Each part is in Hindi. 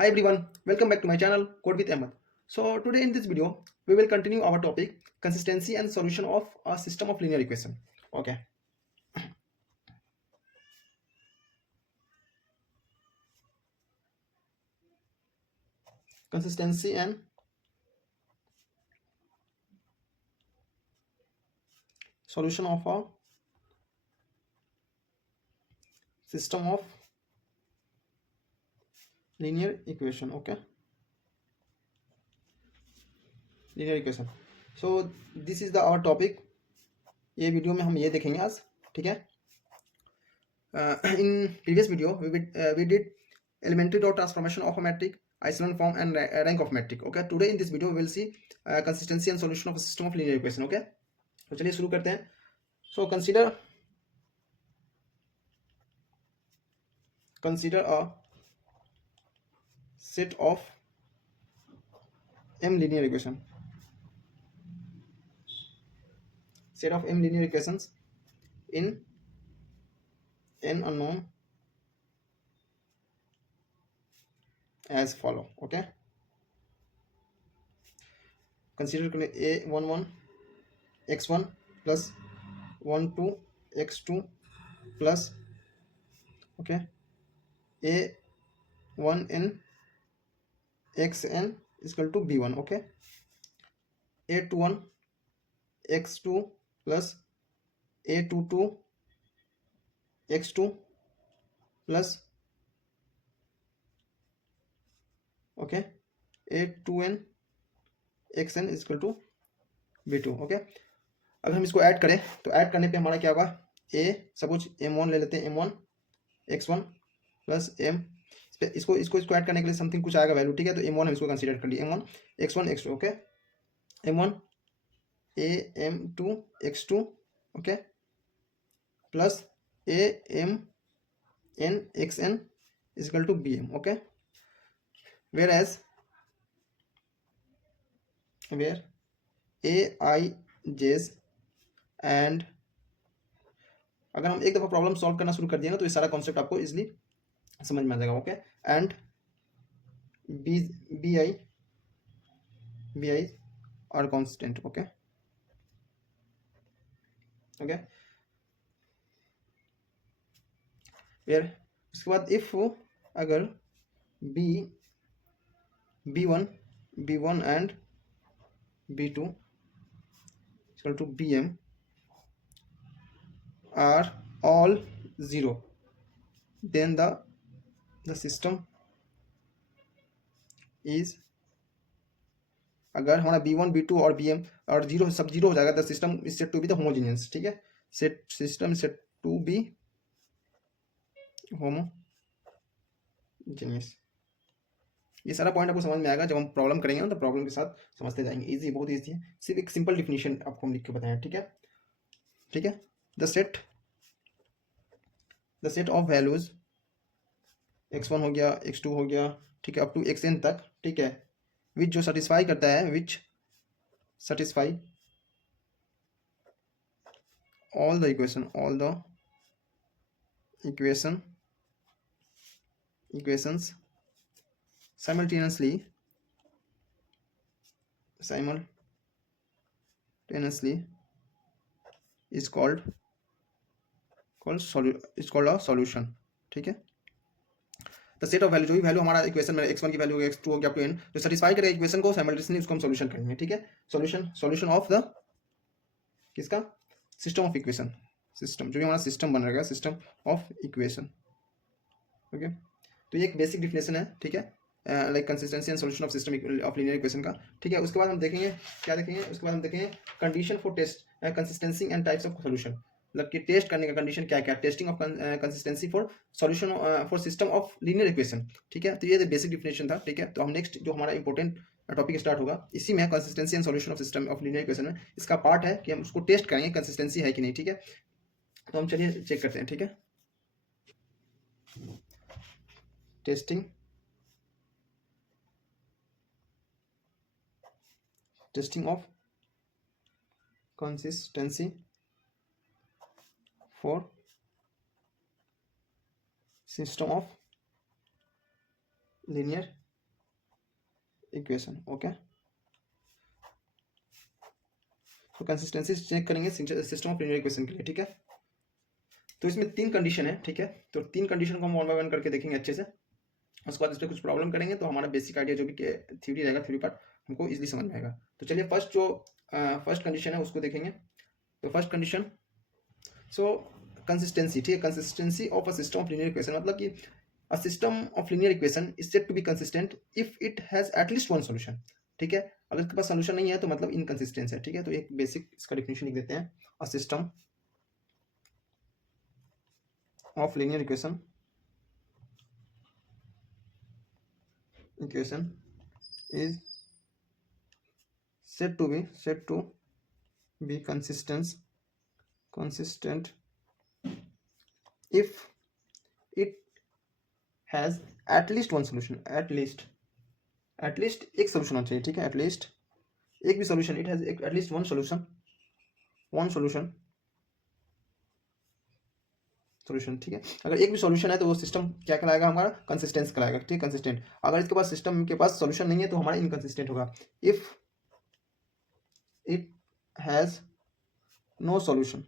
Hi everyone, welcome back to my channel Code with Ahmed. So today in this video we will continue our topic consistency and solution of a system of linear equation. Okay. Consistency and solution of a system of linear equation. Okay. Linear equation. So this is the our topic. ये वीडियो में हम ये देखेंगे आज. ठीक है. In previous video we did elementary dot transformation of a metric, echelon form and rank of metric. Okay, today in this video we will see consistency and solution of a system of linear equation. Okay, तो चलिए शुरू करते हैं. So consider a set of m linear equation. Set of m linear equations in n unknown as follow. Okay, consider a11 x1 plus 12 x2 plus okay a1n xn is equal to b1. Okay, a21 x2 plus a22 x2 plus okay a2n xn is equal to b2. Okay, अगर हम इसको ऐड करें तो ऐड करने पे हमारा क्या होगा, a सपोज m1 ले लेते हैं, m1 x1 प्लस m, इसको इसको इसको ऐड करने के लिए समथिंग कुछ आएगा वैल्यू. ठीक है, तो m1 हम इसको कंसीडर कर लिए, m1 x1 x2. Okay, m1 a m2 x2 okay plus a m n xn is equal to bm. Okay, whereas where ai j's and अगर हम एक दफ़ा प्रॉब्लम सॉल्व करना शुरू कर दिया ना तो ये सारा कॉन्सेप्ट आपको इजीली समझ में आ जाएगा. Okay, and B I are constant. Okay okay, फिर उसके बाद इफ अगर b1 and b2 equal to bm are all 0, then the system is, अगर हमारा b1 b2 और bm और जीरो सब जीरो हो जाएगा, the system is set to be the homogeneous. ठीक है, system set to be homogeneous. ये सारा पॉइंट आपको समझ में आएगा जब हम प्रॉब्लम करेंगे ना, तो प्रॉब्लम के साथ समझते जाएंगे. इजी, बहुत इजी है, सिर्फ एक सिंपल डिफिनेशन आपको हम लिख के बताएं. ठीक है, ठीक है. The set of values x1 हो गया, x2 हो गया, ठीक है, अप टू xn तक. ठीक है, विच जो सेटिस्फाई करता है, विच satisfy all the equations simultaneously is called a solution. ठीक है, द सेट ऑफ वैल्यू, जो भी वैल्यू हमारा इक्वेशन में x1 की वैल्यू हो गया, x2 हो गया, अप टू n, जो सेटिस्फाई करेगा इक्वेशन को साइमल्टेनियसली उसको हम सॉल्यूशन करेंगे. ठीक है, सॉल्यूशन ऑफ द किसका, सिस्टम ऑफ इक्वेशन, सिस्टम जो भी हमारा सिस्टम बन रहेगा, सिस्टम ऑफ इक्वेशन. ओके, तो ये एक बेसिक डिफिनेशन है. ठीक है, like consistency and solution of system of linear equation का. ठीक है, उसके बाद हम देखेंगे क्या देखेंगे, उसके बाद हम देखेंगे condition for test consistency and types of solution. मतलब कि टेस्ट करने का कंडीशन क्या क्या, testing of consistency for solution for system of linear equation. ठीक है, तो ये बेसिक डिफिनेशन था. ठीक है, तो हम नेक्स्ट जो हमारा इंपॉर्टेंट टॉपिक स्टार्ट होगा इसी में, consistency and solution of system of linear equation में इसका पार्ट है कि हम उसको टेस्ट करेंगे कंसिस्टेंसी है कि नहीं. ठीक है, तो हम चलिए चेक करते हैं. ठीक है, testing of consistency for system of linear equation. Okay, तो कंसिस्टेंसी चेक करेंगे सिस्टम ऑफ लीनियर इक्वेशन के लिए। ठीक है, तो इसमें 3 कंडीशन है। ठीक है, तो 3 कंडीशन को हम वन बाय वन करके देखेंगे अच्छे से। उसके बाद इस पर कुछ प्रॉब्लम करेंगे तो हमारा बेसिक आइडिया जो भी थ्योरी रहेगा, थ्योरी पार्ट हमको इजीली समझ में आएगा। तो चलिए फर्स्ट कंडीशन है उसको देखेंगे। तो फर्स्ट कंडीशन, सो कंसिस्टेंसी। ठीक है, consistency of a system of linear equation मतलब कि a system of linear equation is said to be consistent if it has at least one solution. ठीक है, अगर इसके पास सॉल्यूशन नहीं है तो मतलब इनकंसिस्टेंस है। ठीक है, तो एक बेसिक इसका डेफिनेशन लिख देते हैं। अ system of linear equation is said to be consistent if it has at least one solution। at least एक solution होना चाहिए। ठीक है, at least एक भी solution, it has at least one solution। ठीक है, अगर एक भी सॉल्यूशन है तो वो सिस्टम क्या कहलाएगा, हमारा कंसिस्टेंस कहलाएगा। ठीक है, कंसिस्टेंट। अगर इसके पास सिस्टम के पास सॉल्यूशन नहीं है तो हमारा इनकंसिस्टेंट होगा। If it has no solution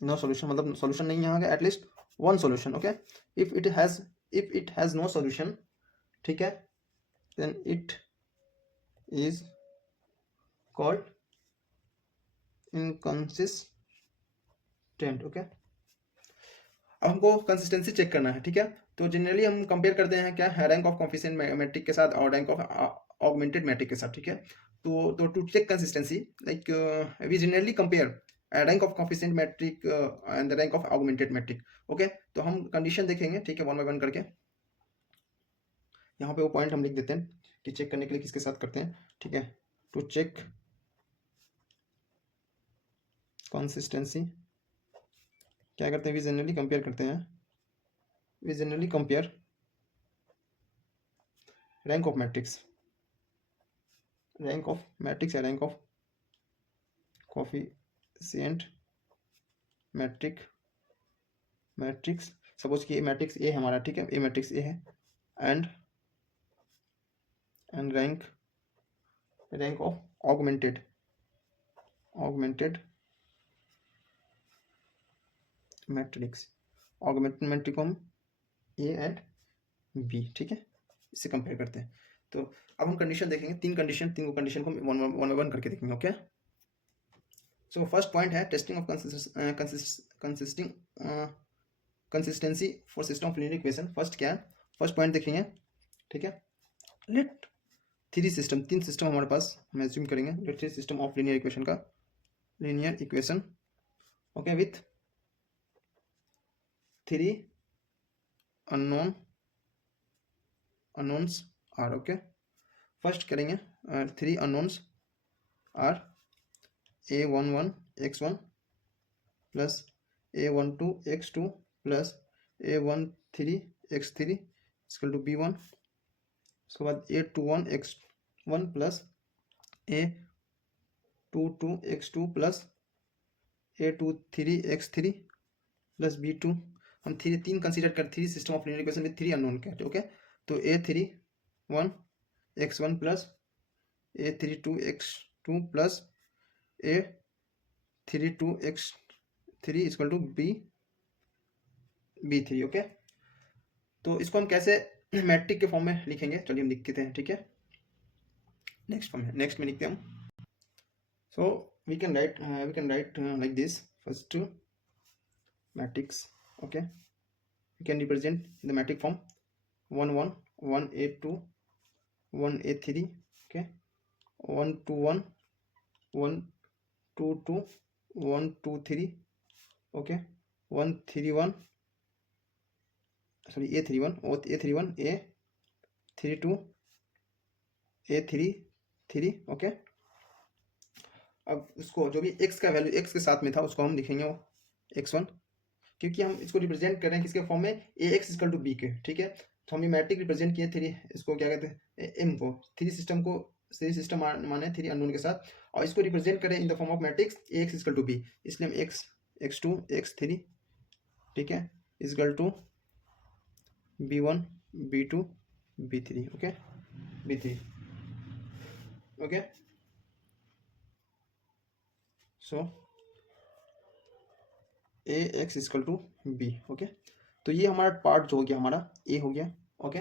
मतलब सॉल्यूशन नहीं है आगे, at least one solution. Okay, if it has no solution, ठीक है, then it is called inconsistent. Okay, अब हमको कंसिस्टेंसी चेक करना है। ठीक है, तो जनरली हम कंपेयर करते हैं क्या, रैंक ऑफ कोफिशिएंट मैट्रिक के साथ और रैंक ऑफ ऑगमेंटेड मैट्रिक के साथ। ठीक है, तो to check consistency, like we generally compare rank of coefficient matrix and the rank of augmented matrix. Okay, तो हम कंडीशन देखेंगे। ठीक है, वन बाय वन करके। यहाँ पे वो पॉइंट हम लिख देते हैं कि चेक करने के लिए किसके साथ करते हैं। ठीक है, टू चेक कंसिस्टेंसी क्या करते हैं, वी जनरली कंपेयर करते हैं, we generally compare rank of matrix या rank of coefficient matrix. Suppose कि मैट्रिक्स ए हमारा, ठीक है, ए मैट्रिक्स ए है, and rank of augmented matrix को हम ए एंड बी। ठीक है, इससे कंपेयर करते हैं। तो अब हम कंडीशन देखेंगे, तीन कंडीशन को वन बाय वन करके देखेंगे। ओके, सो फर्स्ट पॉइंट है testing of consistency for system of linear equation. First क्या है, फर्स्ट पॉइंट देखेंगे। ठीक है, लेट तीन सिस्टम हमारे पास हम एज्यूम करेंगे। Let three system of linear equation okay, with three unknowns are. Okay, first करेंगे three unknowns are a11 x1 plus a12 x2 plus a13 x3 equal to b1। उसके बाद a21 x1 plus a22 x2 plus a23 x3 plus b2। हम तीन कंसीडर कर three system of linear equation में थ्री अननोन के। ओके, तो a31 x1 plus a32 x2 plus a32 x3 equal to b3। Okay, तो इसको हम कैसे मैट्रिक के फॉर्म में लिखेंगे, चलिए हम लिखते हैं। ठीक है, नेक्स्ट में लिखते हैं हम। So we can write like this. First matrix, okay, we can represent in the matrix form 1 1 1 a2 1 a3 okay, 1 2 1 1 2 2 1 2 3 okay, 1 3 1 sorry a31 a31 a32 a33 okay. अब उसको जो भी x का वैल्यू x के साथ में था उसको हम लिखेंगे वो x1, क्योंकि हम इसको रिप्रेजेंट कर रहे हैं किसके फॉर्म में, ax इक्वल टू b के। ठीक है, तो हम ये मैट्रिक रिप्रेजेंट किए थ्री, इसको क्या कहते हैं, m को, थ्री सिस्टम माने थ्री अननोन के साथ, और इसको रिप्रेजेंट करें in the form of matrix ax equal to b, इसलिए हम x x2 x3 ठीक है equal to b1 b2 B3. Okay, B3. Okay, so AX equal to B. Okay, तो ये हमारा पार्ट जो हो गया हमारा A हो गया. ओके,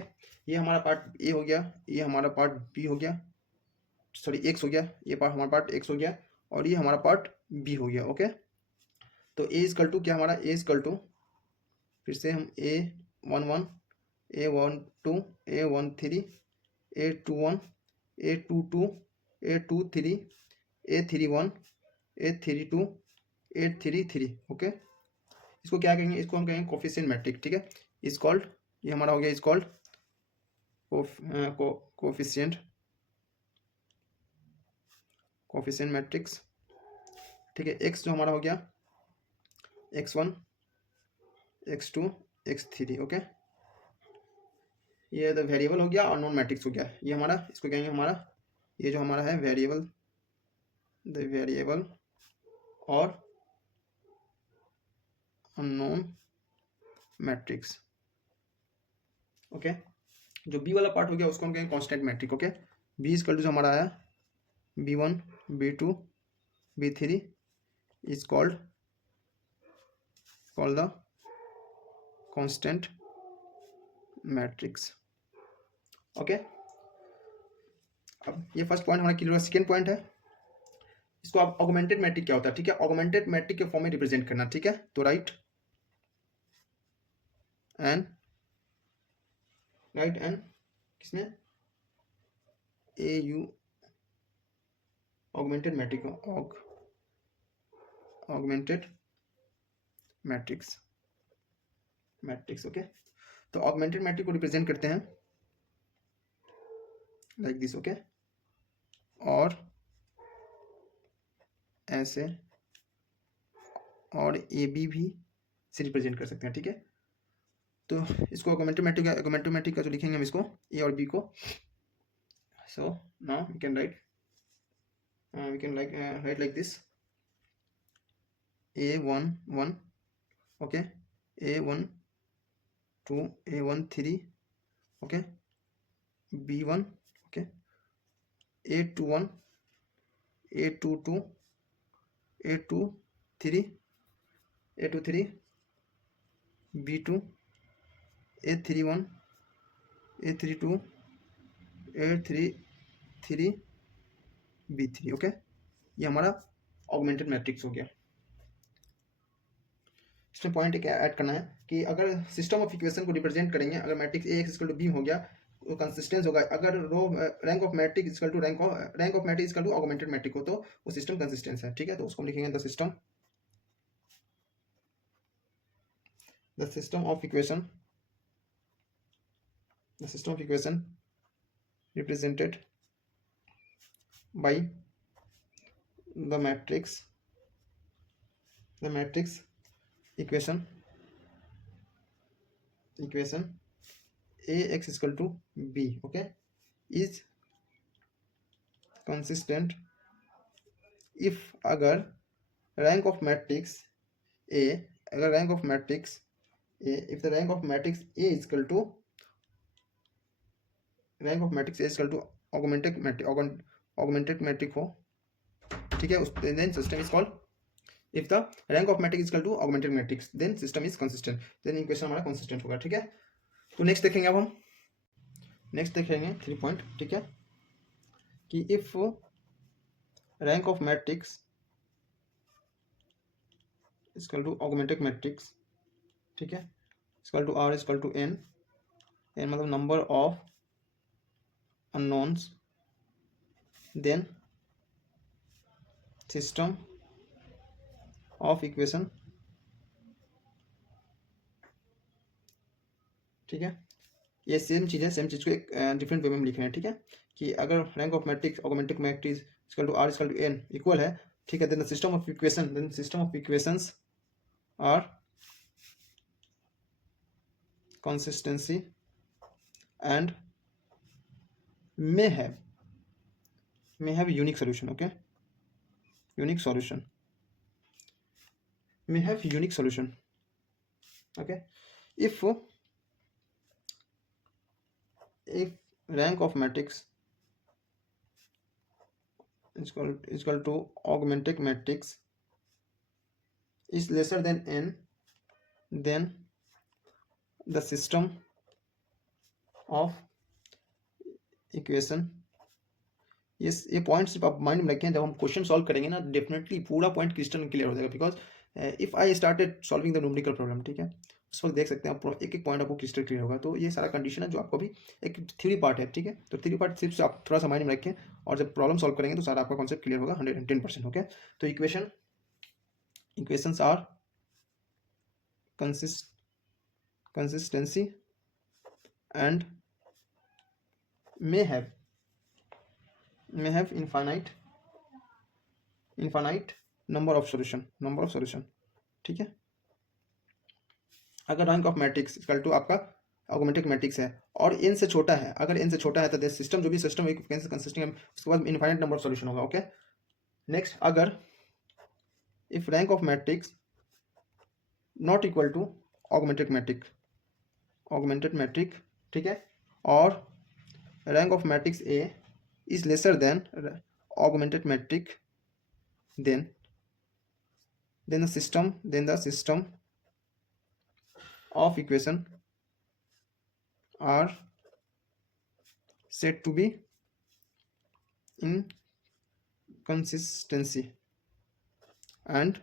ये हमारा पार्ट A हो गया, ये हमारा पार्ट B हो गया, सॉरी X हो गया, ये पार्ट हमारा पार्ट X हो गया, और ये हमारा पार्ट B हो गया. ओके, तो A इक्वल टू क्या हमारा, A इक्वल टू फिर से हम A11, A12, A13, A21, A22, A23, A31, A32, A33. Okay, इसको क्या कहेंगे, इसको हम कहेंगे कोफिशिएंट मैट्रिक. ठीक है, इज कॉल्ड, ये हमारा हो गया इज कॉल्ड कोफिशिएंट मैट्रिक्स. ठीक है, एक्स जो हमारा हो गया x1, x2, x3. ओके, ये द वेरिएबल हो गया और नॉन मैट्रिक्स हो गया. ये हमारा, इसको कहेंगे हमारा, ये जो हमारा है वेरिएबल, द वेरिएबल और अननोन मैट्रिक्स. ओके, जो बी वाला पार्ट हो गया उसको हम कहेंगे constant matrix. Okay, B equal to जो हमारा आया B1, B2, B3 is called the constant matrix. Okay, अब ये फर्स्ट पॉइंट हमारा क्लियर हुआ. सेकेंड पॉइंट है, इसको आप ऑगमेंटेड मैट्रिक क्या होता है. ठीक है, ऑगमेंटेड मैट्रिक के फॉर्म में रिप्रेजेंट करना. ठीक है, तो राइट एन किसमें AU augmented matrix, augmented matrix. Okay, तो ऑगमेंटेड मैट्रिक को रिप्रेजेंट करते हैं लाइक दिस. ओके, और ऐसे, और AB भी से रिप्रेजेंट कर सकते हैं. ठीक है, तो इसको ऑगमेंटेड मैट्रिक का जो लिखेंगे हम इसको A और B को. So now we can write like this A11, okay, A12, A13, okay, B1, okay, A21, A22, A23, B2, A31, A32, A33, B3. Okay, ये हमारा ऑगमेंटेड मैट्रिक्स हो गया. इसमें पॉइंट एक ऐड करना है कि अगर सिस्टम ऑफ इक्वेशन को रिप्रेजेंट करेंगे, अगर matrix AX equal to B हो गया, तो कंसिस्टेंस होगा. अगर row rank of matrix equal to rank of matrix equal to augmented matrix हो तो वो सिस्टम कंसिस्टेंस है. ठीक है, तो उसको लिखेंगे the system of equation represented by the matrix equation AX equal to B. okay, is consistent if अगर rank of matrix A, अगर rank of matrix A, if the rank of matrix A is equal to augmented matrix हो. ठीक है, then system is called, if the rank of matrix is equal to augmented matrix, then system is consistent, then equation हमारा consistent होगा. ठीक है, तो नेक्स्ट देखेंगे. अब हम नेक्स्ट देखेंगे 3 पॉइंट. ठीक है, कि if rank of matrix is equal to augmented matrix, ठीक है, equal to R equal to N मतलब number of unknowns, then system of equation. ठीक है, ये सेम चीज़ है, सेम चीज़ को एक डिफरेंट वे में हम लिख रहे हैं. ठीक है, कि अगर rank of matrix augmented matrix equal to R equal to N equal है. ठीक है, then system of equations are consistency and may have unique solution. okay, may have unique solution. okay, if if rank of matrix is equal to augmented matrix is lesser than n, then the system of equation, ये पॉइंट सिर्फ आप माइंड में रखें, जब हम क्वेश्चन सॉल्व करेंगे ना डेफिनेटली पूरा पॉइंट क्रिस्टल क्लियर हो जाएगा। Because if I started solving the numerical problem, ठीक है, उस वक्त देख सकते हैं आप एक एक पॉइंट आपको क्रिस्टल क्लियर होगा। तो ये सारा कंडीशन है जो आपको भी एक थ्योरी पार्ट है, ठीक है। तो थ्योरी पार्ट सिर्फ आप थोड़ा सा माइंड में रखें और जब प्रॉब्लम सॉल्व करेंगे तो सारा आपका कॉन्सेप्ट क्लियर होगा 110%। ओके, तो equations are consistency and may have infinite number of solution, ठीक है। अगर rank of matrix equal to आपका ऑगमेंटेड मैट्रिक्स है और n से छोटा है, अगर n से छोटा है तो सिस्टम जो भी सिस्टम कंसिस्टिंग है उसके बाद इनफाइनाइट नंबर ऑफ सॉल्यूशन होगा। ओके, नेक्स्ट, अगर if rank of matrix not equal to augmented matrix, ठीक है, और rank of matrix A is lesser than augmented matrix, then the system of equation are said to be inconsistency and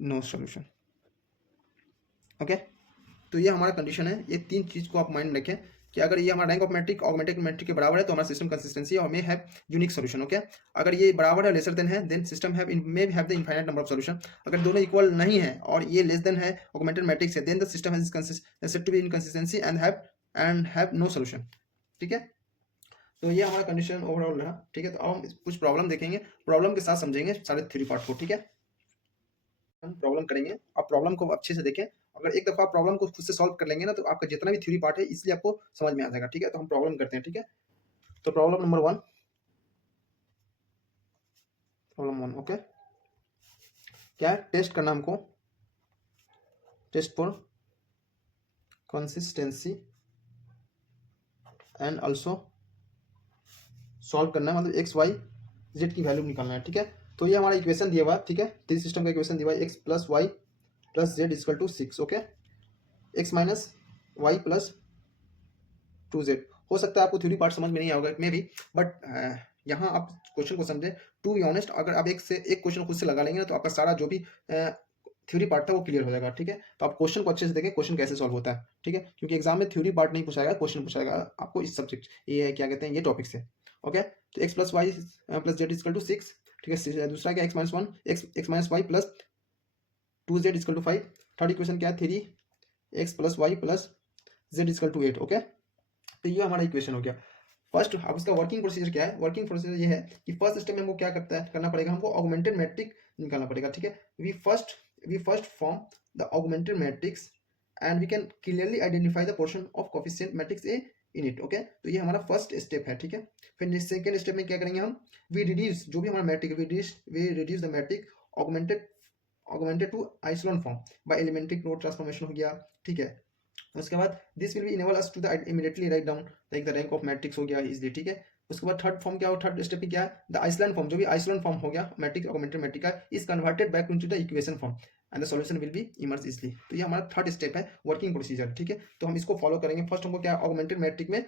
no solution। Okay, तो ये हमारा कंडीशन है। ये तीन चीज को आप माइंड में रखें कि अगर ये हमारा rank of matrix augmented matrix के बराबर है तो हमारा सिस्टम कंसिस्टेंसी और may have unique solution. Okay, अगर ये बराबर है लेसर देन है then system may have the infinite number of solution. अगर दोनों इक्वल नहीं है और ये लेस देन है ऑगमेंटेड मैट्रिक्स है then the system has said to be inconsistency and have no solution. ठीक है, तो ये हमारा कंडीशन ओवरऑल रहा। ठीक है, तो अब हम कुछ प्रॉब्लम देखेंगे, प्रॉब्लम के साथ समझेंगे सारे थ्योरी पार्ट को। ठीक है, हम प्रॉब्लम करेंगे, आप प्रॉब्लम को अच्छे से देखें। अगर एक दफा प्रॉब्लम को खुद से सॉल्व कर लेंगे ना तो आपका जितना भी थ्योरी पार्ट है इसलिए आपको समझ में आ जाएगा। ठीक है, तो हम प्रॉब्लम करते हैं। ठीक है, तो प्रॉब्लम नंबर 1, ओके, क्या है, टेस्ट करना हमको, test for consistency and also solve करना है, मतलब एक्स वाई जेड की वैल्यू निकालना है। ठीक है, तो ये हमारा इक्वेशन दिया हुआ है। ठीक है, थ्री सिस्टम का इक्वेशन दिया हुआ है, x plus y plus z equal to 6। Okay, x minus y plus 2z। हो सकता है आपको थ्योरी पार्ट समझ में नहीं आएगा मे भी, बट यहाँ आप क्वेश्चन को समझे। टू बी ऑनेस्ट, अगर आप एक क्वेश्चन खुद से लगा लेंगे ना तो आपका सारा जो भी थ्योरी पार्ट था वो क्लियर हो जाएगा। ठीक है, तो आप क्वेश्चन को अच्छे से देखें, क्वेश्चन कैसे सॉल्व होता है। ठीक है, क्योंकि एग्जाम में थ्योरी पार्ट नहीं पूछाएगा, क्वेश्चन पूछाएगा आपको इस सब्जेक्ट, ये क्या कहते हैं, ये टॉपिक से। ओके, तो x plus y plus z equal to 6। ठीक है, दूसरा क्या, x minus 1 x minus y plus 2z equal to 5। Third equation क्या है, 3x plus y plus z equal to 8। Okay, तो ये हमारा इक्वेशन हो गया। फर्स्ट, अब इसका वर्किंग प्रोसीजर क्या है, वर्किंग प्रोसीजर ये है कि फर्स्ट स्टेप में हमको क्या करना पड़ेगा, हमको ऑगमेंटेड मैट्रिक निकालना पड़ेगा। ठीक है, we first form the augmented matrix and we can clearly identify the portion of coefficient matrix A in it. Okay, तो ये हमारा फर्स्ट स्टेप है। ठीक है, फिर सेकंड स्टेप में क्या करेंगे हम, वी रिड्यूस जो भी हमारा matrix, we reduce the matrix augmented to echelon form by elementary node transformation हो गया। ठीक है, उसके बाद this will be enable us to the immediately write down like the rank of matrix हो गया इजीली। ठीक है, उसके बाद थर्ड फॉर्म क्या हो, थर्ड स्टेप में क्या है, द आइसोलोन फॉर्म, जो भी आइसोलोन फॉर्म हो गया मैट्रिक्स ऑगमेंटेड मैट्रिक का, is converted back into the equation form and the solution will be emerge easily. तो ये हमारा थर्ड स्टेप है, वर्किंग प्रोसीजर। ठीक है, तो हम इसको फॉलो करेंगे। फर्स्ट हमको क्या, ऑगमेंटेड मैट्रिक में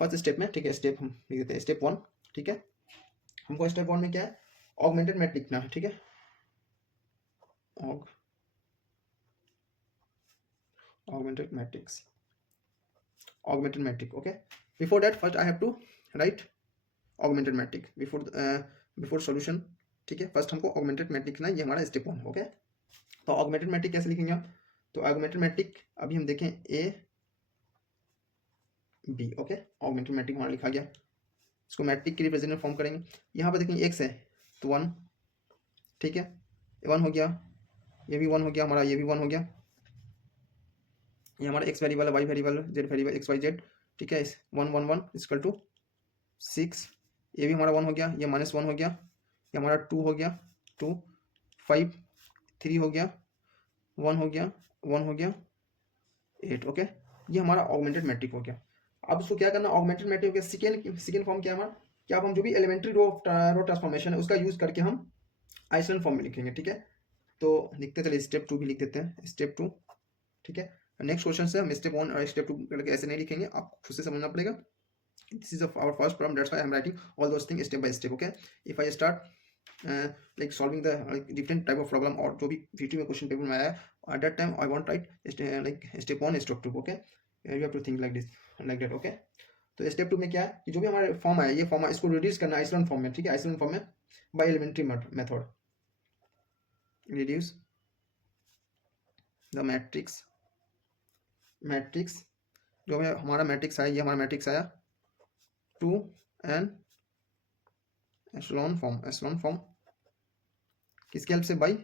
फर्स्ट स्टेप में, ठीक है, स्टेप हम लिख देते हैं स्टेप 1। ठीक है, हमको स्टेप 1 में क्या है, ऑगमेंटेड मैट्रिक ना, ठीक है, augmented matrix। Okay, before that first I have to write augmented matrix before solution। ठीक है, फर्स्ट हमको augmented matrix ना, ये हमारा स्टेप 1। ओके, तो augmented matrix कैसे लिखेंगे हम, तो augmented matrix अभी हम देखें A B। Okay, augmented matrix हमारा लिखा गया, इसको मैट्रिक के रिप्रेजेंटेटिव फॉर्म करेंगे। यहाँ पर देखेंगे x है तो 1, ठीक है, 1 हो गया, ये भी 1 हो गया हमारा, ये भी 1 हो गया, ये हमारा x वेरिएबल है, y variable, z variable, x y z। ठीक है, 1 1 1 इक्वल टू 6, ये भी हमारा 1 हो गया, ये माइनस 1 हो गया, ये हमारा 2 हो गया, 2 5 3 हो गया, 1 हो गया, 1 हो गया, 8। ओके, ये हमारा ऑगमेंटेड मैट्रिक हो गया। अब इसको क्या करना, ऑगमेंटेड मैट्रिक्स का सेकेंड फॉर्म क्या है हमारा, कि अब हम जो भी एलिमेंट्री रो ट्रांसफॉर्मेशन है उसका यूज करके हम आइसोलेशन फॉर्म में लिखेंगे, ठीक है। तो लिखते चलिए स्टेप 2 भी लिख देते हैं, स्टेप 2, ठीक है। नेक्स्ट क्वेश्चन से हम स्टेप 1 और स्टेप 2 करके ऐसे नहीं लिखेंगे, आपको खुद से समझना पड़ेगा। This is our first problem, that's why I'm writing all those things step by step, okay. If I start like solving the different type of problem और जो भी VT में क्वेश्चन पेपर में आया है at that time I want write like step 1 step 2, okay. You have to think like this, like that, okay. तो स्टेप 2 में क्या है कि जो भी हमारे फॉर्म आया, ये फॉर्म है, इसको रिड्यूस करना आइसोलेशन फॉर्म में, ठीक है। आइसोलेशन फॉर्म में by elementary method reduce the matrix जो हमारा मैट्रिक्स आया, ये हमारा मैट्रिक्स आया टू एन एशेलॉन फॉर्म किसकी हेल्प से, by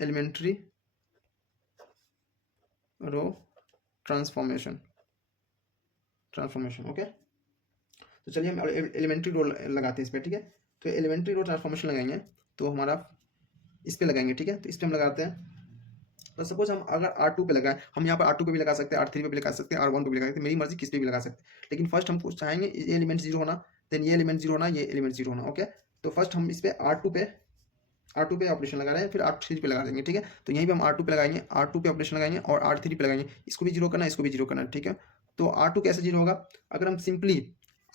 elementary row transformation, okay. तो चलिए हम एलिमेंट्री रो लगाते हैं इस पर, ठीक है। तो एलिमेंट्री रो ट्रांसफॉर्मेशन लगाएंगे तो हमारा इस पे लगाएंगे, ठीक है। तो इस पे हम लगाते हैं, तो सपोज हम अगर R2 पे लगाएं, हम यहाँ पर R2 पे भी लगा सकते हैं, R3 पे भी लगा सकते हैं, R1 पे भी लगा सकते हैं, मेरी मर्जी किस पे भी लगा सकते हैं। लेकिन फर्स्ट हम चाहेंगे ये एलिमेंट 0 होना, देन ये एलिमेंट 0 होना, ये एलिमेंट 0 होना, ओके। तो फर्स्ट हम इस पे R2 पे ऑपरेशन लगा रहे हैं, फिर R3 पे लगा देंगे, ठीक है। तो यहीं पे हम R2 पे लगाएंगे, R2 पे ऑपरेशन लगाएंगे और R3 पे लगाएंगे, इसको भी 0 करना है, इसको भी 0 करना है, ठीक है। तो R2 कैसे 0 होगा, अगर हम सिंपली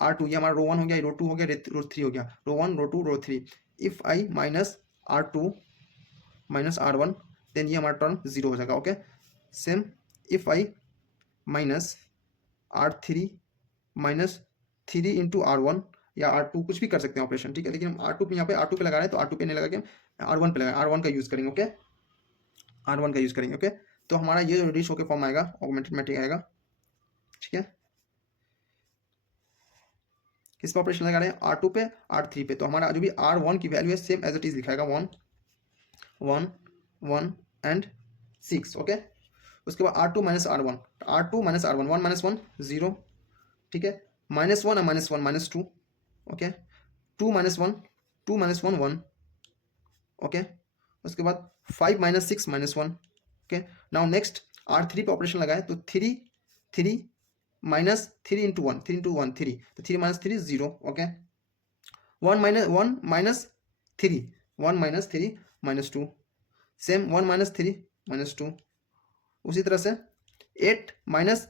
R2, ये हमारा रो 1 हो गया, रो 2 हो गया, रो 3 हो गया, row 1 row 2 row 3, if I minus R2 minus R1 then ये हमारा टर्म 0 हो जाएगा, okay. Same if I minus R3 minus 3 into R1 या R2 कुछ भी कर सकते हैं ऑपरेशन, ठीक है। लेकिन हम R2 पे यहाँ पे R2 पे लगा रहे हैं, तो R2 पे नहीं लगा के R1 पे लगा, R1 का यूज करेंगे, ओके। R1 का यूज करेंगे, ओके। तो हमारा ये रिड्यूस होकर फॉर्म आएगा, ऑगमेंटेड मैट्रिक्स आएगा, ठीक है। किस पे ऑपरेशन लगा रहे हैं, R2 पे R3 पे। तो हमारा जो भी R1 की वैल्यू है सेम एज इट इज लिखाएगा 1 1 1 एंड 6, ओके। उसके बाद R2 minus R1, R2 minus R1, 1 minus 1 0, ठीक है। Minus 1 minus 1 minus 2, okay. 2 minus 1 2 minus 1 1, okay. उसके बाद 5 minus 6 minus 1, okay. Now next R3 पे ऑपरेशन लगाए तो 3 माइनस 3 इंटू 1 3 इंटू 1 3, तो 3 minus 3 0, okay. 1 minus 3 1 minus 3 minus 2, same 1 minus 3 minus 2। उसी तरह से 8 माइनस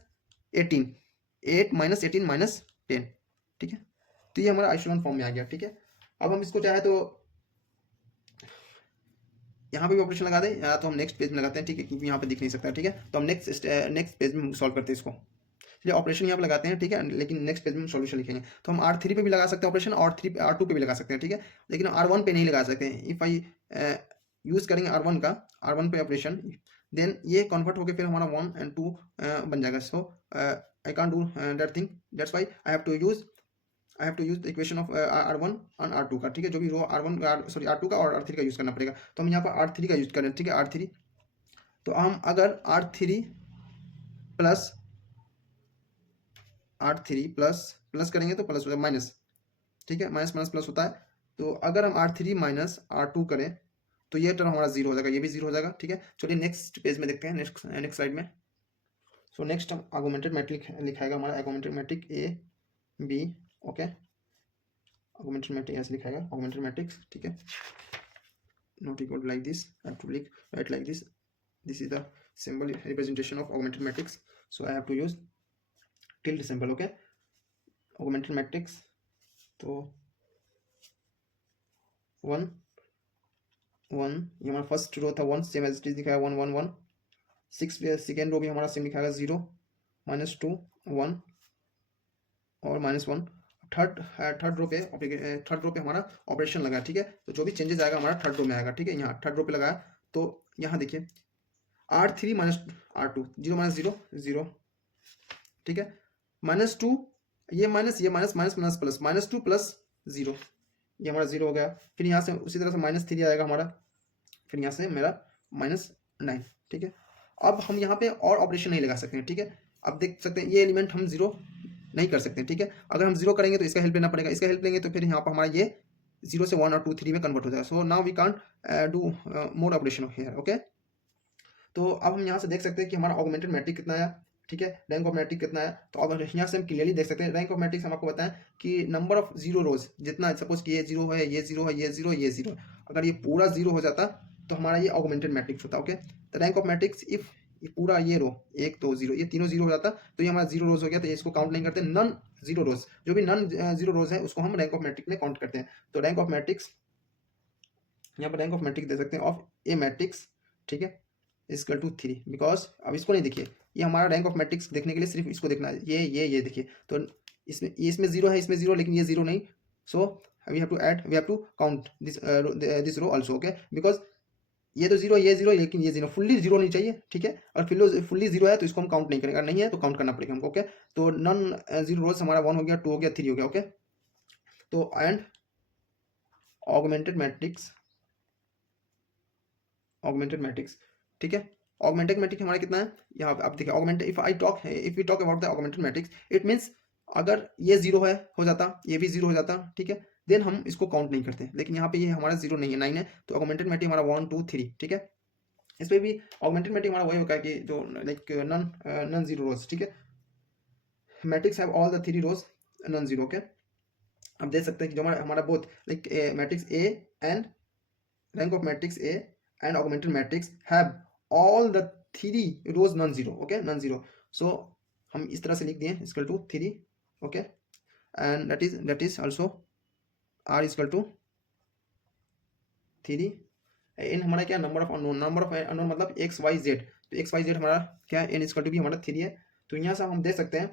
18 8 माइनस 18 माइनस 10, ठीक है। तो ये हमारा आइसोलेशन फॉर्म में आ गया, ठीक है। अब हम इसको चाहे तो यहाँ पे भी ऑपरेशन लगा दें, या तो हम नेक्स्ट पेज में लगाते हैं, ठीक है, क्योंकि यहाँ पे दिख नहीं सकता, ठीक है। तो हम नेक्स्ट पेज में सॉल्व करते हैं इसको, चलिए ऑपरेशन यहाँ पे लगाते हैं, ठीक है। लेकिन नेक्स्ट पेज में सॉल्यूशन लिखेंगे। तो हम R3 पे भी लगा सकते हैं ऑपरेशन, और R2 पे भी लगा सकते हैं, ठीक है। लेकिन R1 पे नहीं लगा सकते हैं। इफ आई यूज करेंगे R1 पे ऑपरेशन, देन ये कन्वर्ट होकर फिर हमारा 1 and 2 बन जाएगा। So I can't do that thing, that's why I have to use the equation of R1 और R2 का, ठीक है। जो भी रो R2 का और R3 का यूज करना पड़ेगा। तो हम यहाँ पर R3 का यूज करें, ठीक है, R3। तो हम अगर R3 प्लस करेंगे तो प्लस होगा माइनस, ठीक है, माइनस माइनस प्लस होता है। तो अगर हम R3 माइनस R2 करें तो ये टर्म हमारा 0 हो जाएगा, ये भी 0 हो जाएगा, ठीक है। चलिए नेक्स्ट पेज में देखते हैं, नेक्स्ट स्लाइड में। सो नेक्स्ट हम आर्गुमेंटेड मैट्रिक्स लिखाएगा हमारा, augmented matrix A B, okay. Augmented matrix ऐसे लिखाएगा, आर्गुमेंटेड मैट्रिक्स, ठीक है। Not equal like this, I have to write like this, this is the symbol representation of augmented matrix, so I have to use tilde symbol, okay. Augmented matrix, तो 1 1, ये हमारा फर्स्ट रो था 1, सेम एज इट इज दिखाया 1 1 1। 6 पे सेकेंड रो भी हमारा सेम दिखाएगा 0 -2 1 और -1। थर्ड रो पे हमारा ऑपरेशन लगा, ठीक है। तो जो भी चेंजेस आएगा हमारा थर्ड रो में आएगा, ठीक है। यहाँ थर्ड रो पे लगाया तो यहाँ देखिए R3 माइनस R2 0 माइनस 0 0, ठीक है। -2 ये माइनस माइनस प्लस -2 प्लस 0, ये हमारा 0 हो गया। फिर यहाँ से उसी तरह से -3 आएगा हमारा, फिर यहाँ से मेरा -9, ठीक है। अब हम यहाँ पे और ऑपरेशन नहीं लगा सकते हैं, ठीक है। अब देख सकते हैं ये एलिमेंट हम 0 नहीं कर सकते, ठीक है। अगर हम 0 करेंगे तो इसका हेल्प लेना पड़ेगा, इसका हेल्प लेंगे तो फिर यहाँ पर हमारा ये 0 से 1 और 2 3 में कन्वर्ट हो जाएगा। So now we can't do more operation here, okay. तो अब हम यहाँ से देख सकते हैं कि हमारा ऑगमेंटेड मैट्रिक्स कितना आया, ठीक है। रैंक ऑफ मैट्रिक्स कितना है, तो अगर यहाँ से हम क्लियरली देख सकते हैं रैंक ऑफ मैट्रिक्स हम आपको बताएं कि नंबर ऑफ जीरो रोज जितना, सपोज कि ये जीरो है, ये जीरो है, ये जीरो, ये जीरो, अगर ये पूरा जीरो हो जाता तो हमारा ये ऑगमेंटेड मैट्रिक्स होता। ओके, तो रैंक ऑफ मैट्रिक्स इफ ये पूरा ये रो 1 2 0 ये तीनों जीरो हो जाता तो ये हमारा जीरो रोज हो गया, तो ये इसको काउंट नहीं करते। नन जीरो रोज, जो भी नन जीरो रोज है उसको हम रैंक ऑफ मैट्रिक्स में काउंट करते हैं। तो रैंक ऑफ मैट्रिक्स, यहाँ पर रैंक ऑफ मैट्रिक्स दे सकते हैं ऑफ ए मैट्रिक्स, ठीक है, इक्वल टू 3। बिकॉज अब इसको नहीं देखिए, ये हमारा रैंक ऑफ मैट्रिक्स देखने के लिए सिर्फ इसको देखना है, ये देखिए, तो इसमें जीरो है, इसमें जीरो, लेकिन ये जीरो नहीं। So we have to add, we have to count this row also. Okay, because ये तो जीरो, ये जीरो, लेकिन ये जीरो, फुल्ली जीरो नहीं चाहिए, ठीक है। और फुल्ली जीरो है तो इसको हम काउंट नहीं करेंगे, नहीं है तो काउंट करना पड़ेगा हमको। ओके, तो नन जीरो रोज हमारा 1 हो गया, 2 हो गया, 3 हो गया। ओके, तो and augmented matrix, augmented matrix, ठीक है। ऑगमेंटेड मैट्रिक्स हमारा कितना है, यहाँ पे आप देखिए augment, if we talk about the augmented matrix, it means अगर ये जीरो है हो जाता, ये भी जीरो हो जाता, ठीक है, देन हम इसको काउंट नहीं करते। लेकिन यहाँ पे ये हमारा जीरो नहीं है, 9 है, तो ऑगमेंटेड मैट्रिक्स हमारा 1 2 3, ठीक है। इस पे भी ऑगमेंटेड मैट्रिक्स हमारा वही होगा कि जो लाइक नन जीरो रोज, ठीक है, matrix have all the 3 rows non zero. Okay, आप देख सकते हैं कि जो हमारा both like matrix A and rank of matrix A and augmented matrix have all the 3 rows non zero। okay, non zero, so हम इस तरह से लिख दिए equal to 3। Okay, and that is also r equal to 3। n हमारा क्या, नंबर ऑफ अननोन मतलब x y z, तो x y z हमारा क्या है, n इक्वल टू भी हमारा 3 है। तो यहाँ से हम देख सकते हैं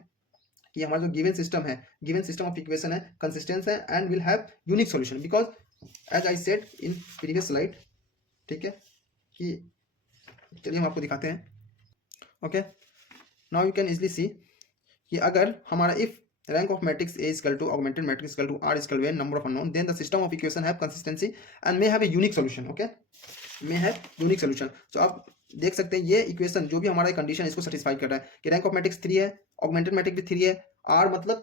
कि हमारा जो गिवन सिस्टम है, गिवन सिस्टम ऑफ इक्वेशन है, कंसिस्टेंट है and will have unique solution, because as I said in previous slide, ठीक है, कि चलिए हम आपको दिखाते हैं। Okay, now you can easily see कि अगर हमारा if rank of matrix A equal to augmented matrix equal to R equal to N number of unknown, then the system of equation have consistency and may have a unique solution. Okay, may have unique solution. तो आप देख सकते हैं ये इक्वेशन जो भी हमारा कंडीशन इसको सेटिस्फाई कर रहा है कि रैंक ऑफ मैट्रिक्स 3 है, ऑगमेंटेड मैट्रिक्स भी 3 है, आर मतलब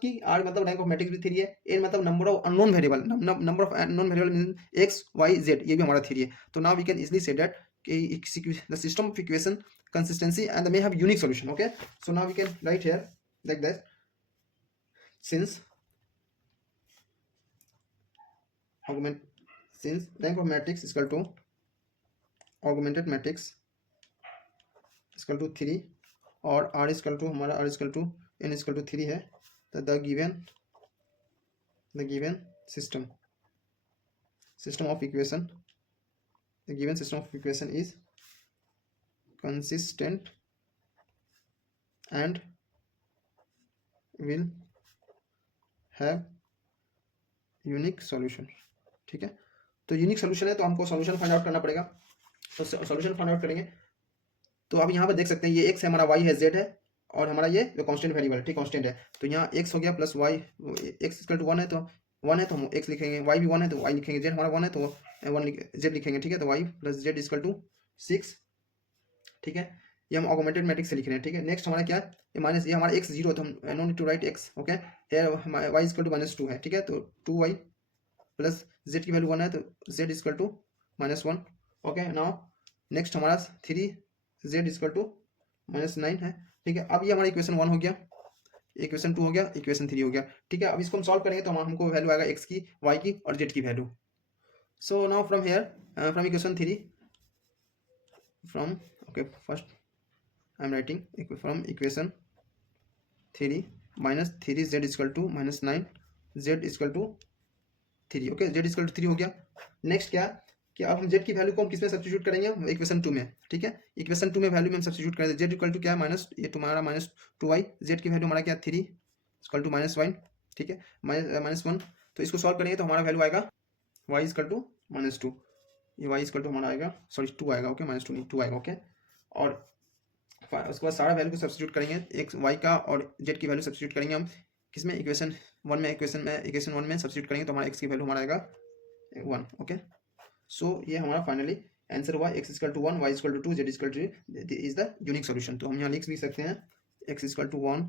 रैंक ऑफ मैट्रिक्स भी 3 है, एन मतलब number of unknown variable, number of unknown variable means x y z, ये भी हमारा 3 है। तो now we can easily say that the system of equation consistency and they may have unique solution। okay, so now we can write here like that, since rank of matrix is equal to augmented matrix is equal to 3 और r is equal to हमारा r is equal to n is equal to 3 है, तो the given system of equation, the given system of equation is consistent and will have unique solution. ठीक है, तो यूनिक सॉल्यूशन है तो हमको सॉल्यूशन फाइंड आउट करना पड़ेगा। तो सॉल्यूशन फाइंड आउट करेंगे तो अब यहाँ पर देख सकते हैं ये x है हमारा, y है, z है, और हमारा ये जो कांस्टेंट वेरिएबल, ठीक, कांस्टेंट है, तो यहाँ x हो गया plus y, x equal to 1 है तो 1 है तो हम x लिखेंगे, y भी 1 है तो y लिखेंगे, z हमारा 1 है तो 1 z लिखेंगे, ठीक है, तो y plus z equal to 6। ठीक है, ये हम ऑगमेंटेड मैट्रिक्स से लिख रहे हैं। ठीक है, नेक्स्ट हमारा क्या है, ये माइनस, ये हमारा x 0 तो हम no need to write x। Okay, y equal to -2 है, ठीक है, तो 2y प्लस z की वैल्यू 1 है तो z equal to -1। Okay, now next हमारा 3z इक्वल टू -9 है। ठीक है, अब ये हमारा इक्वेशन 1 हो गया, इक्वेशन 2 हो गया, इक्वेशन 3 हो गया। ठीक है, अब इसको हम सॉल्व करेंगे तो हमको वैल्यू आएगा x की, y की और z की value. So now from here, from equation 3, from, okay, first I am writing from equation 3 -3z equal to -9, z equal to 3। Okay, z equal to 3 हो गया। नेक्स्ट क्या कि अब हम z की वैल्यू को हम किस में सब्स्टिट्यूट करेंगे, इक्वेशन 2 में। ठीक है, इक्वेशन 2 में वैल्यू में हम सब्स्टिट्यूट करेंगे, z इक्वल टू क्या है, माइनस, ये तुम्हारा -2y, z की वैल्यू हमारा क्या 3 इक्वल टू -1। ठीक है, -1, तो इसको सॉल्व करेंगे तो हमारा वैल्यू आएगा y इक्वल टू -2, ये y इक्वल टू हमारा आएगा, सॉरी 2 आएगा। ओके, -2 नहीं 2 आएगा। ओके, और उसके बाद सारा वैल्यू को सब्स्टिट्यूट करेंगे, x y का और z की वैल्यू सब्स्टिट्यूट करेंगे हम किसमें, इक्वेशन 1 में, इक्वेशन 1 में सब्स्टिट्यूट करेंगे तो हमारा x की वैल्यू हमारा आएगा 1। ओके, सो ये हमारा फाइनली आंसर हुआ, x equal to 1, y equal to 2, z equal to 3 is the unique solution. तो हम यहाँ लिख भी सकते हैं x equal to 1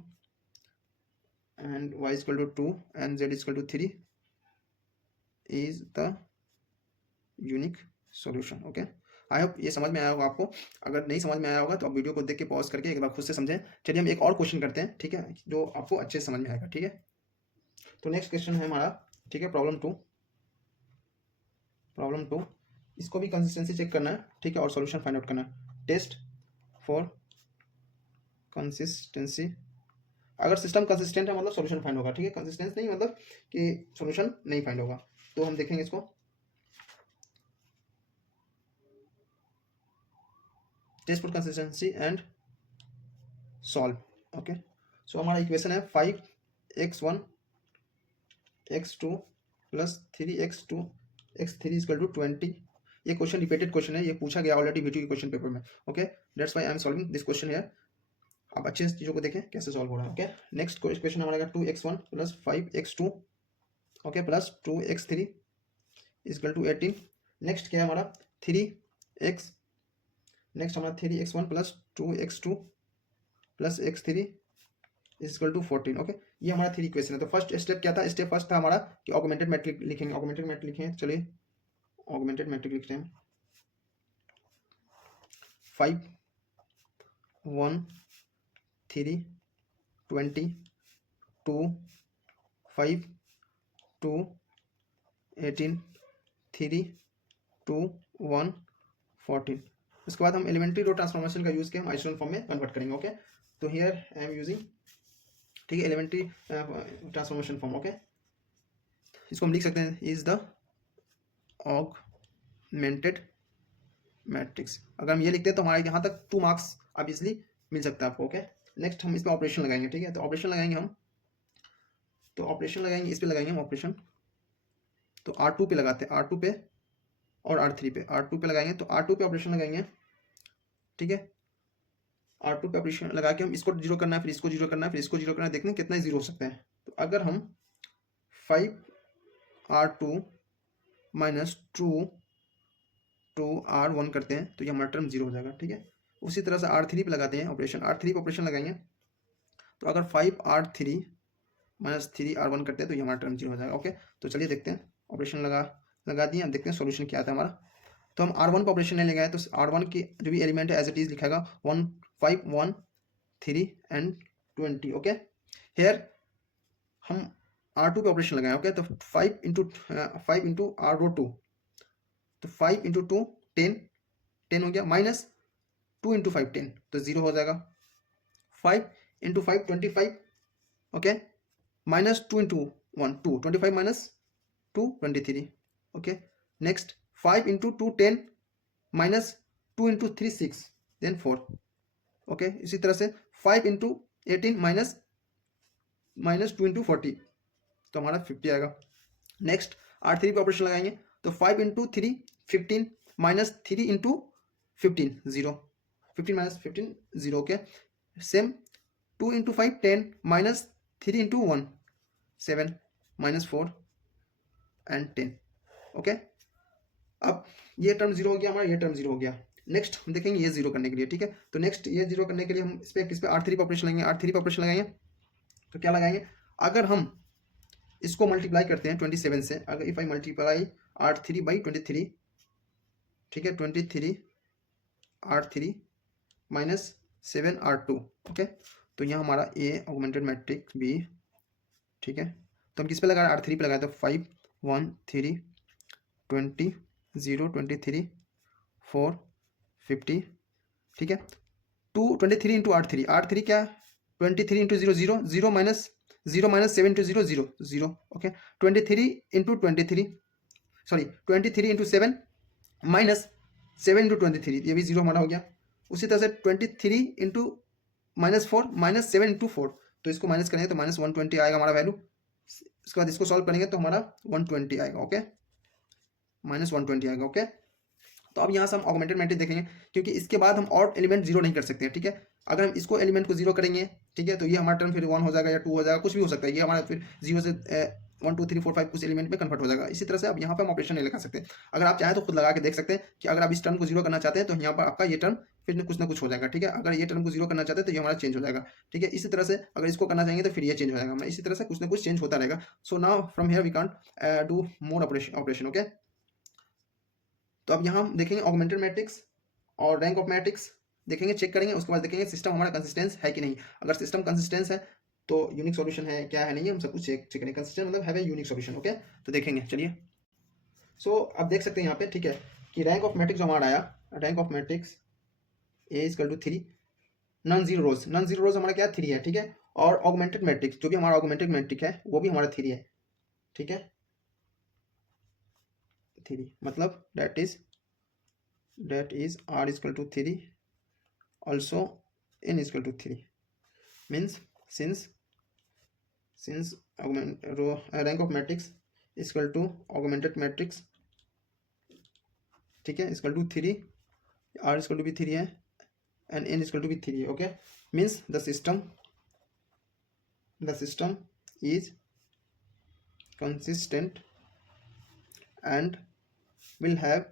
and y equal to 2 and z equal to 3 is the unique solution. Okay, I hope ये समझ में आया होगा आपको। अगर नहीं समझ में आया होगा तो आप वीडियो को देख के पॉज करके एक बार खुद से समझें। चलिए हम एक और क्वेश्चन करते हैं, ठीक है, जो आपको अच्छे से समझ में आएगा, ठीक है। तो नेक्स्ट क्वेश्चन है हमारा, ठीक है, प्रॉब्लम टू। इसको भी कंसिस्टेंसी चेक करना है, ठीक है, और सॉल्यूशन फाइंड आउट करना है। Test for consistency. अगर सिस्टम कंसिस्टेंट है मतलब सॉल्यूशन फाइंड होगा, ठीक है। कंसिस्टेंस नहीं मतलब कि सॉल्यूशन नहीं फाइंड होगा। तो हम देखेंगे इसको, test for consistency and solve. Okay, so हमारा इक्वेशन है 5x1 x2 plus 3x2 x3 equal to 20। ये क्वेश्चन रिपीटेड क्वेश्चन है, ये पूछा गया ऑलरेडी वीडियो के क्वेश्चन पेपर में। Okay, that's why I am solving this question here. आप अच्छे से चीज़ों को देखें कैसे सॉल्व हो रहा है। ओके, नेक्स्ट क्वेश्चन हमारा 2x1 plus 5x2 okay plus 2x3 equal to 18। Next क्या है हमारा 3x, नेक्स्ट हमारा 3x1 plus 2x2 plus x3 equal to 14। Okay, ये हमारा 3 इक्वेशन है। तो फर्स्ट स्टेप क्या था, स्टेप फर्स्ट था हमारा कि ऑगमेंटेड मैट्रिक्स लिखेंगे। ऑगमेंटेड मैट्रिक्स लिखेंगे, चलिए ऑगमेंटेड मैट्रिक्स लिखते हैं। 5 1 3 20 2 5 2 18 3 2 1 14। उसके बाद हम एलिमेंट्री रो ट्रांसफॉर्मेशन का यूज के हम आइसोटोन फॉर्म में कन्वर्ट करेंगे। ओके, तो हियर आई एम यूजिंग, ठीक है, एलिमेंट्री ट्रांसफॉर्मेशन फॉर्म। ओके, इसको हम लिख सकते हैं इज द ऑगमेंटेड मैट्रिक्स। अगर हम ये लिखते हैं तो हमारे यहाँ तक 2 मार्क्स ऑब्वियसली मिल सकता है आपको। ओके, नेक्स्ट हम इस पर ऑपरेशन लगाएंगे, ठीक है। तो ऑपरेशन लगाएंगे हम, तो ऑपरेशन लगाएंगे, इस पे लगाएंगे हम ऑपरेशन। तो R2 पे लगाते हैं, R2 पे और R3 पे, R2 पे लगाएंगे, तो R2 पे ऑपरेशन लगाएंगे, ठीक है। R2 पे ऑपरेशन लगा के हम इसको जीरो करना है, फिर इसको जीरो करना है, फिर इसको जीरो करना है, देखते हैं कितना जीरो हो सकते हैं। तो अगर हम 5R2 माइनस 2R1 करते हैं तो ये हमारा टर्म जीरो हो जाएगा, ठीक है। उसी तरह से R3 पे लगाते हैं ऑपरेशन, R3 पे ऑपरेशन लगाएंगे, तो अगर 5R3 माइनस 3R1 करते हैं तो ये हमारा टर्म जीरो हो जाएगा। ओके, तो चलिए देखते हैं, ऑपरेशन लगा दिए, हम देखते हैं सॉल्यूशन क्या आता है हमारा। तो हम R1 पर ऑपरेशन नहीं लगाए, तो R1 की जो भी एलिमेंट है एज इट इज लिखाएगा 1 5 1 3 एंड 20। ओके, हेयर हम R2 पे ऑपरेशन लगाए। ओके, तो 5 इंटू R2, तो 5 इंटू 2 10 हो गया, माइनस 2 इंटू 5 10, तो जीरो हो जाएगा। 5 into 5 25, okay, minus 2 into 1 2, 25 minus 2 23। Okay, next 5 into 2 10 minus 2 into 3 6 then 4। Okay, इसी तरह से 5 इंटू 18 माइनस 2 इंटू 40, तो हमारा 50 आएगा। नेक्स्ट R3 पे ऑपरेशन लगाएंगे, तो 5 into 3 15 minus 3 into 15 0, 15 minus 15 0। Okay, same 2 into 5 10 minus 3 into 1 7 minus 4 and 10। Okay, अब ये टर्म जीरो हो गया हमारा, ये टर्म जीरो हो गया। नेक्स्ट हम देखेंगे ये जीरो करने के लिए, ठीक है। तो नेक्स्ट ये जीरो करने के लिए हम इस पे R3 पे ऑपरेशन लगाएंगे, R3 पे ऑपरेशन लगाएंगे, तो क्या लगाएंगे, अगर हम इसको मल्टीप्लाई करते हैं 27 से, अगर if I multiply R3 by 23, ठीक है, 23 R3 माइनस 7 R2। ओके, तो यहाँ हमारा ए ऑगमेंटेड मैट्रिक्स बी, ठीक है। तो हम किस पे लगाए, R3 पे लगाए, तो 5 1 3 20 0 23 4 50, ठीक है। 2 23 इंटू R3 क्या 23 into 0 0 0 minus 7 into 0 0 0। Okay, 23 into 23 sorry 23 into 7 minus 7 into 23, ये भी जीरो हमारा हो गया। उसी तरह से 23 इंटू माइनस 4 माइनस 7 इंटू 4, तो इसको माइनस करेंगे तो माइनस 120 आएगा हमारा वैल्यू। इसके बाद इसको सॉल्व करेंगे तो हमारा 120 आएगा। ओके, माइनस 120 आएगा। ओके, तो अब यहाँ से हम ऑगमेंटेड मैट्रिक्स देखेंगे, क्योंकि इसके बाद हम और एलिमेंट जीरो नहीं कर सकते हैं, ठीक है। अगर हम इसको एलिमेंट को जीरो करेंगे, ठीक है, तो ये हमारा टर्म फिर 1 हो जाएगा या 2 हो जाएगा, कुछ भी हो सकता है, ये हमारा फिर 0 से 1 2 3 4 5 कुछ एलिमेंट में कन्वर्ट हो जाएगा। इसी तरह से अब यहाँ पर हम ऑपरेशन नहीं लगा सकते। अगर आप चाहें तो खुद लगा के देख सकते हैं कि अगर आप इस टर्म को जीरो करना चाहते हैं तो यहाँ पर आपका ये टर्म फिर कुछ ना कुछ हो जाएगा, ठीक है। अगर ये टर्म को जीरो करना चाहते हैं तो ये हमारा चेंज हो जाएगा, ठीक है। इसी तरह से अगर इसको करना चाहेंगे तो फिर ये चेंज हो जाएगा, इसी तरह से कुछ ना कुछ चेंज होता रहेगा। So now from here we can't do more operation. Okay, तो अब यहाँ हम देखेंगे ऑगमेंटेड मैट्रिक्स और रैंक ऑफ मैट्रिक्स देखेंगे, चेक करेंगे, उसके बाद देखेंगे सिस्टम हमारा कंसिस्टेंस है कि नहीं। अगर सिस्टम कंसिस्टेंस है तो यूनिक सॉल्यूशन है क्या है नहीं है, हम सब कुछ चेक करेंगे। कंसिस्टेंट मतलब है यूनिक सॉल्यूशन। ओके, तो देखेंगे चलिए। सो अब देख सकते हैं यहाँ पे, ठीक है, कि रैंक ऑफ मैट्रिक्स जो हमारा आया, rank of matrix A is equal to 3, non zero rows, non zero rows हमारा क्या 3 है, ठीक है। और ऑगमेंटेड मैट्रिक्स जो भी हमारा ऑगमेंटेड मैट्रिक है वो भी हमारा 3 है, ठीक है, 3 मतलब that is R is equal to 3, also n is equal to 3, means since rank of matrix is equal to augmented matrix, ठीक है, equal to 3, r equal to भी 3 है and n इक्वल टू भी 3 है। Okay, means the system is consistent and will have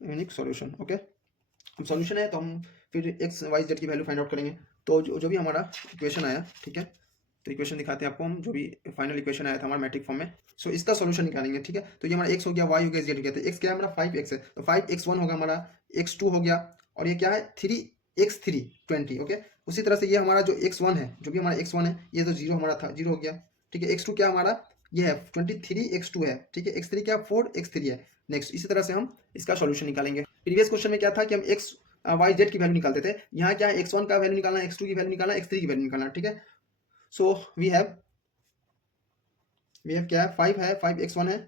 unique solution. Okay, हम सॉल्यूशन है तो हम फिर एक्स वाई जेड की वैल्यू फाइंड आउट करेंगे। तो जो भी हमारा इक्वेशन आया, ठीक है, तो इक्वेशन दिखाते हैं आपको हम, जो भी फाइनल इक्वेशन आया था हमारा मैट्रिक फॉर्म में। सो इसका सॉल्यूशन निकालेंगे, ठीक है। तो ये हमारा एक्स हो गया, वाई हो गया, जेड हो गया। तो एक्स क्या है हमारा 5x है, तो 5x1 होगा हमारा, x2 हो गया, और ये क्या है 3x3 20। ओके, उसी तरह से ये हमारा जो x1 है, जो भी हमारा x1 है, ये तो जीरो हमारा था, जीरो हो गया, ठीक है। x2 क्या हमारा ये है 23x2 है, ठीक है। x3 क्या 4x3 है। नेक्स्ट इसी तरह से हम इसका सॉल्यूशन निकालेंगे। प्रीवियस क्वेश्चन में क्या था कि हम x y z की वैल्यू निकालते थे, यहाँ क्या है x1 का वैल्यू निकालना, x2 की वैल्यू निकालना, x3 की वैल्यू निकालना, ठीक है। सो वी हैव क्या है 5 है, 5x1 है,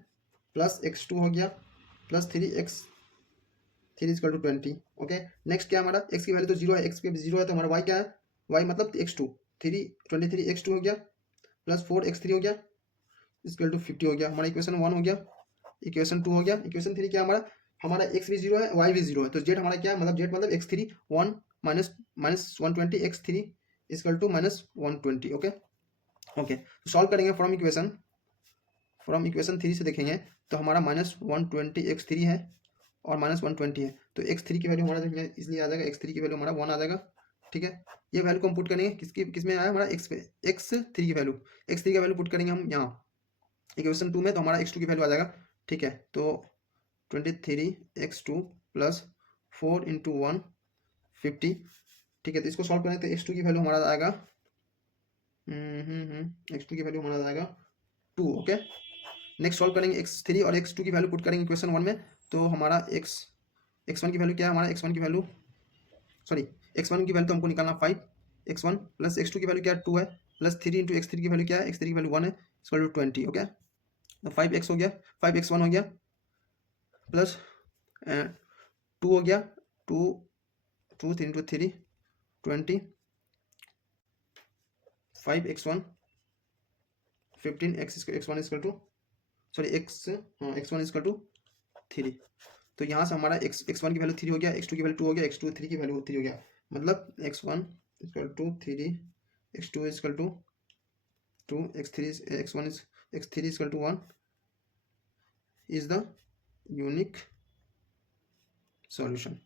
प्लस x2 हो गया, plus 3x3 equal to 20। Okay, next क्या हमारा x की वैल्यू तो जीरो है, x की जीरो है, तो हमारा y क्या है, y मतलब x2, 23x2 हो गया, प्लस 4x3 हो गया, इक्वल टू 50 हो गया। हमारा इक्वेशन 1 हो गया, इक्वेशन 2 हो गया, इक्वेशन 3 क्या हमारा x भी जीरो है, y भी जीरो है, तो z हमारा क्या है, मतलब z मतलब x3 1 minus 120, x3 equal to minus 120। Okay okay, तो सॉल्व करेंगे फ्रॉम इक्वेशन 3 से देखेंगे तो हमारा माइनस 120 x3 है और माइनस 120 है, तो x3 की वैल्यू हमारा इसलिए आ जाएगा, x3 की वैल्यू हमारा 1 आ जाएगा, ठीक है। ये वैल्यू को हम पुट करेंगे किसमें आया हमारा x पे, x3 की वैल्यू, x3 की वैल्यू पुट करेंगे हम यहाँ इक्वेशन 2 में, तो हमारा x2 की वैल्यू आ जाएगा, ठीक है। तो 23x2 प्लस 4 इंटू 1 50, ठीक है। तो इसको सॉल्व करें तो x2 की वैल्यू हमारा आएगा x2 की वैल्यू हमारा आएगा 2। ओके, नेक्स्ट सॉल्व करेंगे x3 और x2 की वैल्यू पुट करेंगे इक्वेशन 1 में, तो हमारा x1 की वैल्यू क्या है, हमारा x1 की वैल्यू तो हमको निकालना 5x1 प्लस x2 की वैल्यू क्या है 2 है, प्लस 3 इंटू x3 की वैल्यू क्या है, x3 की वैल्यू 1 है, इक्वल टू 20। ओके, तो 5x हो गया, 5x1 हो गया, प्लस 2 हो गया, 2 into 3 20, 5x1 15 x1 equal to x1 equal to 3। तो यहाँ से हमारा x1 की वैल्यू 3 हो गया, x2 की वैल्यू 2 हो गया, x2 3 की वैल्यू 3 हो गया, मतलब x1 equal to 3, x2 equal to 2, x3 equal to 1 is the unique solution.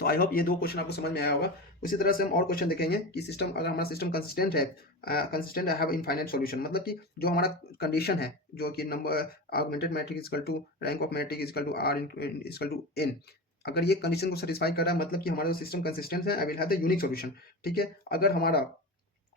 तो आई होप ये दो क्वेश्चन आपको समझ में आया होगा। उसी तरह से हम और क्वेश्चन देखेंगे कि सिस्टम, अगर हमारा सिस्टम कंसिस्टेंट है, कंसिस्टेंट हैव इनफाइनाइट सॉल्यूशन, मतलब कि जो हमारा कंडीशन है, जो कि number augmented matrix equal to rank of matrix equal to r equal to n, अगर ये कंडीशन को सेटिस्फाई कर रहा है, मतलब कि हमारा जो सिस्टम कंसिस्टेंट है, I will have the unique solution, ठीक है। अगर हमारा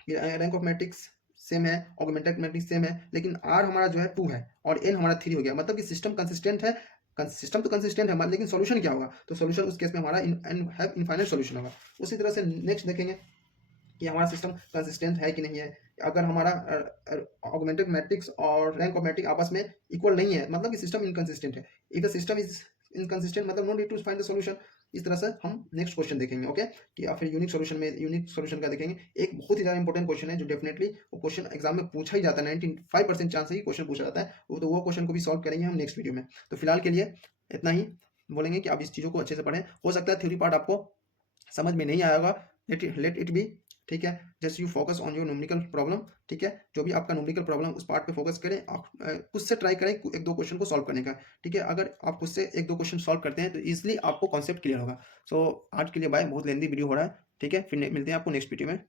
रैंक ऑफ मैट्रिक्स सेम है, ऑगमेंटेड मैट्रिक्स सेम है, लेकिन r हमारा जो है 2 है और n हमारा 3 हो गया, मतलब कि सिस्टम कंसिस्टेंट है, सिस्टम तो कंसिस्टेंट है, लेकिन सॉल्यूशन क्या होगा, तो सॉल्यूशन उस केस में हमारा हैव इनफाइनाइट सॉल्यूशन होगा। उसी तरह से नेक्स्ट देखेंगे कि हमारा सिस्टम कंसिस्टेंट है कि नहीं है। अगर हमारा ऑगमेंटेड मैट्रिक्स और रैंक ऑफ मैट्रिक्स आपस में इक्वल नहीं है, मतलब कि सिस्टम इनकंसिस्टेंट है। If the system is inconsistent, मतलब no need to find the solution. इस तरह से हम नेक्स्ट क्वेश्चन देखेंगे। ओके, कि फिर यूनिक सॉल्यूशन का देखेंगे। एक बहुत ही ज़्यादा इंपॉर्टेंट क्वेश्चन है, जो डेफिनेटली वो क्वेश्चन एग्जाम में पूछा ही जाता है, 95% चांस है कि क्वेश्चन पूछा जाता है, तो वो क्वेश्चन को भी सॉल्व करेंगे हम नेक्स्ट वीडियो में। तो फिलहाल के लिए इतना ही बोलेंगे कि आप इस चीज़ों को अच्छे से पढ़ें। हो सकता है थ्योरी पार्ट आपको समझ में नहीं आया होगा, लेट इट बी, ठीक है। Just you focus on your numerical problem, ठीक है। जो भी आपका न्यूमेरिकल प्रॉब्लम, उस पार्ट पे फोकस करें, आप खुद से ट्राई करें एक दो क्वेश्चन को सॉल्व करने का, ठीक है। अगर आप खुद से एक दो क्वेश्चन सॉल्व करते हैं तो इजीली आपको कॉन्सेप्ट क्लियर होगा। सो आज के लिए बाय, बहुत लेंदी वीडियो हो रहा है, ठीक है। फिर मिलते हैं आपको नेक्स्ट वीडियो में।